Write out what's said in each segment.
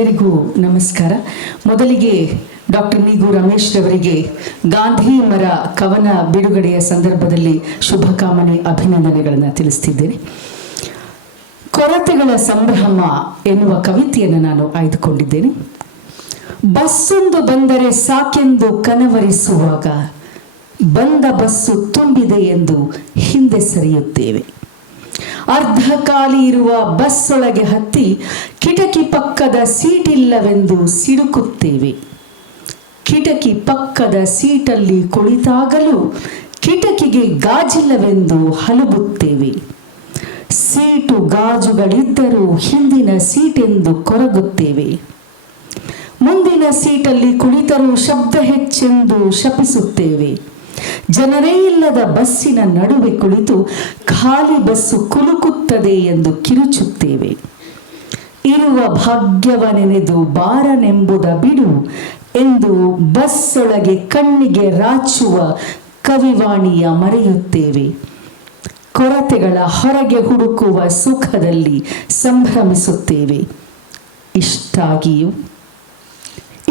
ಎಲ್ಲರಿಗೂ ನಮಸ್ಕಾರ. ಮೊದಲಿಗೆ ಡಾಕ್ಟರ್ ನಿಗು ರಮೇಶ್ ರವರಿಗೆ ಗಾಂಧಿ ಮರ ಕವನ ಬಿಡುಗಡೆಯ ಸಂದರ್ಭದಲ್ಲಿ ಶುಭಕಾಮನೆ ಅಭಿನಂದನೆಗಳನ್ನು ತಿಳಿಸ್ತಿದ್ದೇನೆ. ಕೊರತೆಗಳ ಸಂಭ್ರಮ ಎನ್ನುವ ಕವಿತೆಯನ್ನು ನಾನು ಆಯ್ದುಕೊಂಡಿದ್ದೇನೆ. ಬಸ್ಸೊಂದು ಬಂದರೆ ಸಾಕೆಂದು ಕನವರಿಸುವಾಗ ಬಂದ ಬಸ್ಸು ತುಂಬಿದೆ ಎಂದು ಹಿಂದೆ ಸರಿಯುತ್ತೇವೆ. ಅರ್ಧ ಖಾಲಿ ಇರುವ ಬಸ್ ಒಳಗೆ ಹತ್ತಿ ಕಿಟಕಿ ಪಕ್ಕದ ಸೀಟಿಲ್ಲವೆಂದು ಸಿಡುಕುತ್ತೇವೆ. ಕಿಟಕಿ ಪಕ್ಕದ ಸೀಟಲ್ಲಿ ಕುಳಿತಾಗಲೂ ಕಿಟಕಿಗೆ ಗಾಜಿಲ್ಲವೆಂದು ಹಲಬುತ್ತೇವೆ. ಸೀಟು ಗಾಜುಗಳಿದ್ದರೂ ಹಿಂದಿನ ಸೀಟೆಂದು ಕೊರಗುತ್ತೇವೆ. ಮುಂದಿನ ಸೀಟಲ್ಲಿ ಕುಳಿತರೂ ಶಬ್ದ ಹೆಚ್ಚೆಂದು ಶಪಿಸುತ್ತೇವೆ. ಜನರೇ ಇಲ್ಲದ ಬಸ್ಸಿನ ನಡುವೆ ಕುಳಿತು ಖಾಲಿ ಬಸ್ಸು ಕುಲುಕುತ್ತದೆ ಎಂದು ಕಿರುಚುತ್ತೇವೆ. ಇರುವ ಭಾಗ್ಯವ ನೆನೆದು ಬಾರನೆಂಬುದ ಬಿಡು ಎಂದು ಬಸ್ಸೊಳಗೆ ಕಣ್ಣಿಗೆ ರಾಚುವ ಕವಿವಾಣಿಯ ಮರೆಯುತ್ತೇವೆ. ಕೊರತೆಗಳ ಹೊರಗೆ ಹುಡುಕುವ ಸುಖದಲ್ಲಿ ಸಂಭ್ರಮಿಸುತ್ತೇವೆ. ಇಷ್ಟಾಗಿಯೂ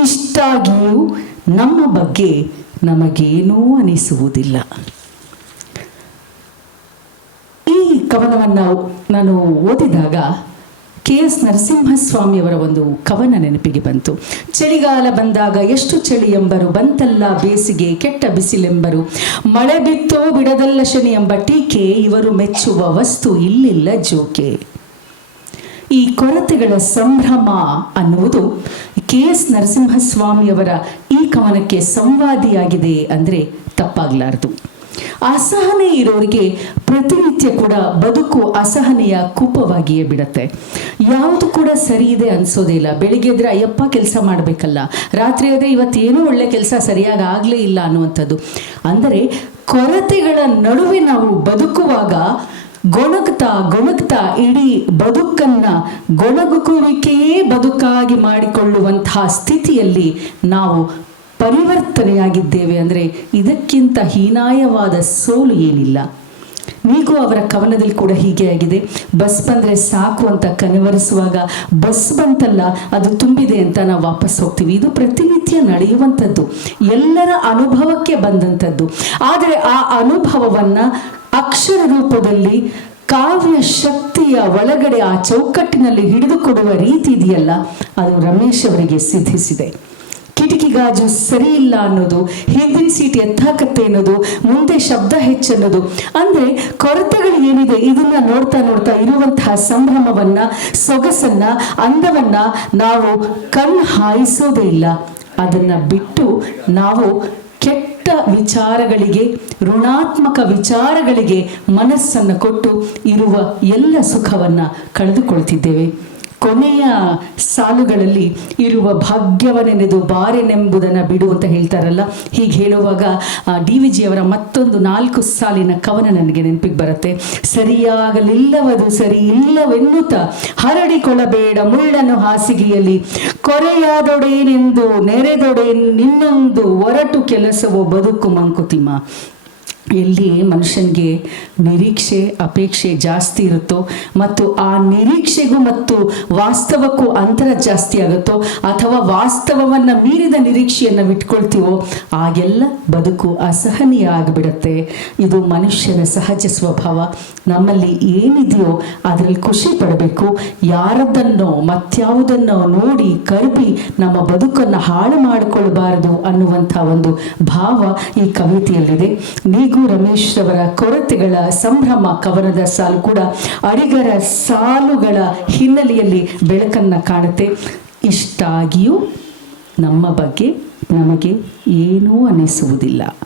ಇಷ್ಟಾಗಿಯೂ ನಮ್ಮ ಬಗ್ಗೆ ನಮಗೇನೂ ಅನಿಸುವುದಿಲ್ಲ. ಈ ಕವನವನ್ನು ನಾನು ಓದಿದಾಗ ಕೆ ಎಸ್ ನರಸಿಂಹಸ್ವಾಮಿಯವರ ಒಂದು ಕವನ ನೆನಪಿಗೆ ಬಂತು. ಚಳಿಗಾಲ ಬಂದಾಗ ಎಷ್ಟು ಚಳಿ ಎಂಬರು, ಬಂತಲ್ಲ ಬೇಸಿಗೆ ಕೆಟ್ಟ ಬಿಸಿಲೆಂಬರು, ಮಳೆ ಬಿತ್ತೋ ಬಿಡದಲ್ಲ ಶನಿ ಎಂಬ ಟೀಕೆ, ಇವರು ಮೆಚ್ಚುವ ವಸ್ತು ಇಲ್ಲಿಲ್ಲ ಜೋಕೆ. ಈ ಕೊರತೆಗಳ ಸಂಭ್ರಮ ಅನ್ನುವುದು ಕೆ ಎಸ್ ನರಸಿಂಹಸ್ವಾಮಿಯವರ ಕವನಕ್ಕೆ ಸಂವಾದಿಯಾಗಿದೆ ಅಂದರೆ ತಪ್ಪಾಗಲಾರದು. ಅಸಹನೆ ಇರೋರಿಗೆ ಪ್ರತಿನಿತ್ಯ ಕೂಡ ಬದುಕು ಅಸಹನೆಯ ಕೂಪವಾಗಿಯೇ ಬಿಡತ್ತೆ. ಯಾವುದು ಕೂಡ ಸರಿ ಇದೆ ಅನ್ಸೋದೇ ಇಲ್ಲ. ಬೆಳಿಗ್ಗೆ ಎದ್ರೆ ಅಯ್ಯಪ್ಪ ಕೆಲಸ ಮಾಡಬೇಕಲ್ಲ. ರಾತ್ರಿ ಆದರೆ ಇವತ್ತೇನೂ ಒಳ್ಳೆ ಕೆಲಸ ಸರಿಯಾಗಿ ಆಗಲೇ ಇಲ್ಲ ಅನ್ನುವಂಥದ್ದು. ಅಂದರೆ ಕೊರತೆಗಳ ನಡುವೆ ನಾವು ಬದುಕುವಾಗ ಗೊಣಗ್ತಾ ಗೊಣಗ್ತಾ ಇಡೀ ಬದುಕನ್ನ ಗೊಣಗುಕುವಿಕೆಯೇ ಬದುಕಾಗಿ ಮಾಡಿಕೊಳ್ಳುವಂತಹ ಸ್ಥಿತಿಯಲ್ಲಿ ನಾವು ಪರಿವರ್ತನೆಯಾಗಿದ್ದೇವೆ ಅಂದರೆ ಇದಕ್ಕಿಂತ ಹೀನಾಯವಾದ ಸೋಲು ಏನಿಲ್ಲ. ನೀಗೂ ಅವರ ಕವನದಲ್ಲಿ ಕೂಡ ಹೀಗೆ ಆಗಿದೆ. ಬಸ್ ಬಂದರೆ ಸಾಕು ಅಂತ ಕನವರಿಸುವಾಗ ಬಸ್ ಬಂತಲ್ಲ, ಅದು ತುಂಬಿದೆ ಅಂತ ನಾವು ವಾಪಸ್ ಹೋಗ್ತೀವಿ. ಇದು ಪ್ರತಿನಿತ್ಯ ನಡೆಯುವಂಥದ್ದು. ಎಲ್ಲರ ಅನುಭವಕ್ಕೆ ಬಂದಂಥದ್ದು. ಆದರೆ ಆ ಅನುಭವವನ್ನು ಅಕ್ಷರ ರೂಪದಲ್ಲಿ ಕಾವ್ಯ ಶಕ್ತಿಯ ಒಳಗಡೆ ಆ ಚೌಕಟ್ಟಿನಲ್ಲಿ ಹಿಡಿದುಕೊಡುವ ರೀತಿ ಇದೆಯಲ್ಲ, ಅದು ರಮೇಶ್ ಅವರಿಗೆ ಸಿದ್ಧಿಸಿದೆ. ಕಿಟಕಿ ಗಾಜು ಸರಿ ಇಲ್ಲ ಅನ್ನೋದು, ಹಿಂದಿನ ಸೀಟ್ ಎತ್ತಾಕತ್ತೆ ಅನ್ನೋದು, ಮುಂದೆ ಶಬ್ದ ಹೆಚ್ಚನ್ನೋದು, ಅಂದ್ರೆ ಕೊರತೆಗಳು ಏನಿದೆ ಇದನ್ನ ನೋಡ್ತಾ ನೋಡ್ತಾ ಇರುವಂತಹ ಸಂಭ್ರಮವನ್ನ, ಸೊಗಸನ್ನ, ಅಂದವನ್ನ ನಾವು ಕಣ್ ಹಾಯಿಸೋದೇ ಇಲ್ಲ. ಅದನ್ನ ಬಿಟ್ಟು ನಾವು ವಿಚಾರಗಳಿಗೆ ಋಣಾತ್ಮಕ ವಿಚಾರಗಳಿಗೆ ಮನಸ್ಸನ್ನು ಕೊಟ್ಟು ಇರುವ ಎಲ್ಲ ಸುಖವನ್ನ ಕಳೆದುಕೊಳ್ತಿದ್ದೇವೆ. ಕೊನೆಯ ಸಾಲುಗಳಲ್ಲಿ ಇರುವ ಭಾಗ್ಯವನೆನೆದು ಬಾರೆನೆಂಬುದನ್ನು ಬಿಡು ಅಂತ ಹೇಳ್ತಾರಲ್ಲ, ಹೀಗೆ ಹೇಳುವಾಗ ಡಿ ವಿ ಜಿಯವರ ಮತ್ತೊಂದು ನಾಲ್ಕು ಸಾಲಿನ ಕವನ ನನಗೆ ನೆನಪಿಗೆ ಬರುತ್ತೆ. ಸರಿಯಾಗಲಿಲ್ಲವದು ಸರಿ ಇಲ್ಲವೆನ್ನುತ್ತ ಹರಡಿಕೊಳ್ಳಬೇಡ ಮುಳ್ಳನ್ನು ಹಾಸಿಗೆಯಲ್ಲಿ. ಕೊರೆಯಾದೊಡೇನೆಂದು ನೆರೆದೊಡೆ ನಿನ್ನೊಂದು ಒರಟು ಕೆಲಸವೋ ಬದುಕು ಮಂಕುತಿಮ್ಮ. ಎಲ್ಲಿ ಮನುಷ್ಯನಿಗೆ ನಿರೀಕ್ಷೆ, ಅಪೇಕ್ಷೆ ಜಾಸ್ತಿ ಇರುತ್ತೋ ಮತ್ತು ಆ ನಿರೀಕ್ಷೆಗೂ ಮತ್ತು ವಾಸ್ತವಕ್ಕೂ ಅಂತರ ಜಾಸ್ತಿ ಆಗುತ್ತೋ ಅಥವಾ ವಾಸ್ತವವನ್ನು ಮೀರಿದ ನಿರೀಕ್ಷೆಯನ್ನು ಬಿಟ್ಕೊಳ್ತೀವೋ ಆಗೆಲ್ಲ ಬದುಕು ಅಸಹನೀಯ ಆಗಿಬಿಡುತ್ತೆ. ಇದು ಮನುಷ್ಯನ ಸಹಜ ಸ್ವಭಾವ. ನಮ್ಮಲ್ಲಿ ಏನಿದೆಯೋ ಅದರಲ್ಲಿ ಖುಷಿ ಪಡಬೇಕು. ಯಾರದ್ದನ್ನೋ, ಮತ್ಯಾವುದನ್ನೋ ನೋಡಿ ಕರ್ಬಿ ನಮ್ಮ ಬದುಕನ್ನು ಹಾಳು ಮಾಡಿಕೊಳ್ಳಬಾರದು ಅನ್ನುವಂಥ ಒಂದು ಭಾವ ಈ ಕವಿತೆಯಲ್ಲಿದೆ. ನೀಗೂ ರಮೇಶ್ ರವರ ಕೊರತೆಗಳ ಸಂಭ್ರಮ ಕವನದ ಸಾಲು ಕೂಡ ಅಡಿಗರ ಸಾಲುಗಳ ಹಿನ್ನೆಲೆಯಲ್ಲಿ ಬೆಳಕನ್ನು ಕಾಣುತ್ತೆ. ಇಷ್ಟಾಗಿಯೂ ನಮ್ಮ ಬಗ್ಗೆ ನಮಗೆ ಏನೂ ಅನಿಸುವುದಿಲ್ಲ.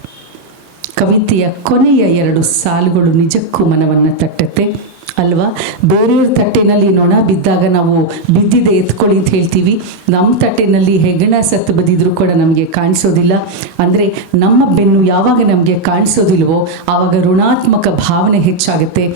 ಕವಿತೆಯ ಕೊನೆಯ ಎರಡು ಸಾಲುಗಳು ನಿಜಕ್ಕೂ ಮನವನ್ನು ತಟ್ಟುತ್ತೆ. ಅಲ್ವಾ? ಬೇರೆಯವ್ರ ತಟ್ಟೆನಲ್ಲಿ ನೊಣ ಬಿದ್ದಾಗ ನಾವು ಬಿದ್ದಿದೆ ಎತ್ಕೊಳ್ಳಿ ಅಂತ ಹೇಳ್ತೀವಿ. ನಮ್ಮ ತಟ್ಟೆನಲ್ಲಿ ಹೆಗ್ಗಣ ಸತ್ತು ಬದಿದ್ರು ಕೂಡ ನಮಗೆ ಕಾಣಿಸೋದಿಲ್ಲ. ಅಂದರೆ ನಮ್ಮ ಬೆನ್ನು ಯಾವಾಗ ನಮಗೆ ಕಾಣಿಸೋದಿಲ್ವೋ, ಆವಾಗ ಋಣಾತ್ಮಕ ಭಾವನೆ ಹೆಚ್ಚಾಗುತ್ತೆ.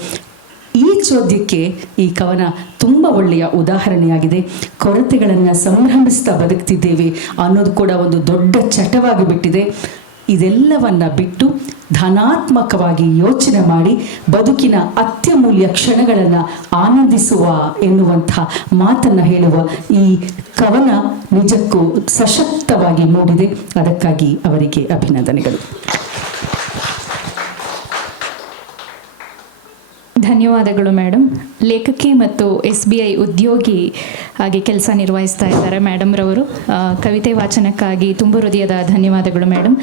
ಈ ಚೋದ್ಯಕ್ಕೆ ಈ ಕವನ ತುಂಬ ಒಳ್ಳೆಯ ಉದಾಹರಣೆಯಾಗಿದೆ. ಕೊರತೆಗಳನ್ನು ಸಂಭ್ರಮಿಸ್ತಾ ಬದುಕ್ತಿದ್ದೇವೆ ಅನ್ನೋದು ಕೂಡ ಒಂದು ದೊಡ್ಡ ಚಟವಾಗಿ ಬಿಟ್ಟಿದೆ ಇದೆಲ್ಲವನ್ನ ಬಿಟ್ಟು ಧನಾತ್ಮಕವಾಗಿ ಯೋಚನೆ ಮಾಡಿ ಬದುಕಿನ ಅತ್ಯಮೂಲ್ಯ ಕ್ಷಣಗಳನ್ನು ಆನಂದಿಸುವ ಎನ್ನುವಂಥ ಮಾತನ್ನು ಹೇಳುವ ಈ ಕವನ ನಿಜಕ್ಕೂ ಸಶಕ್ತವಾಗಿ ಮೂಡಿದೆ. ಅದಕ್ಕಾಗಿ ಅವರಿಗೆ ಅಭಿನಂದನೆಗಳು. ಧನ್ಯವಾದಗಳು ಮೇಡಮ್ ಲೇಖಕಿ ಮತ್ತು ಎಸ್ ಬಿ ಐ ಉದ್ಯೋಗಿ ಹಾಗೆ ಕೆಲಸ ನಿರ್ವಹಿಸ್ತಾ ಇದ್ದಾರೆ ಮೇಡಮ್ರವರು ಕವಿತೆ ವಾಚನಕ್ಕಾಗಿ ತುಂಬ ಹೃದಯದ ಧನ್ಯವಾದಗಳು ಮೇಡಮ್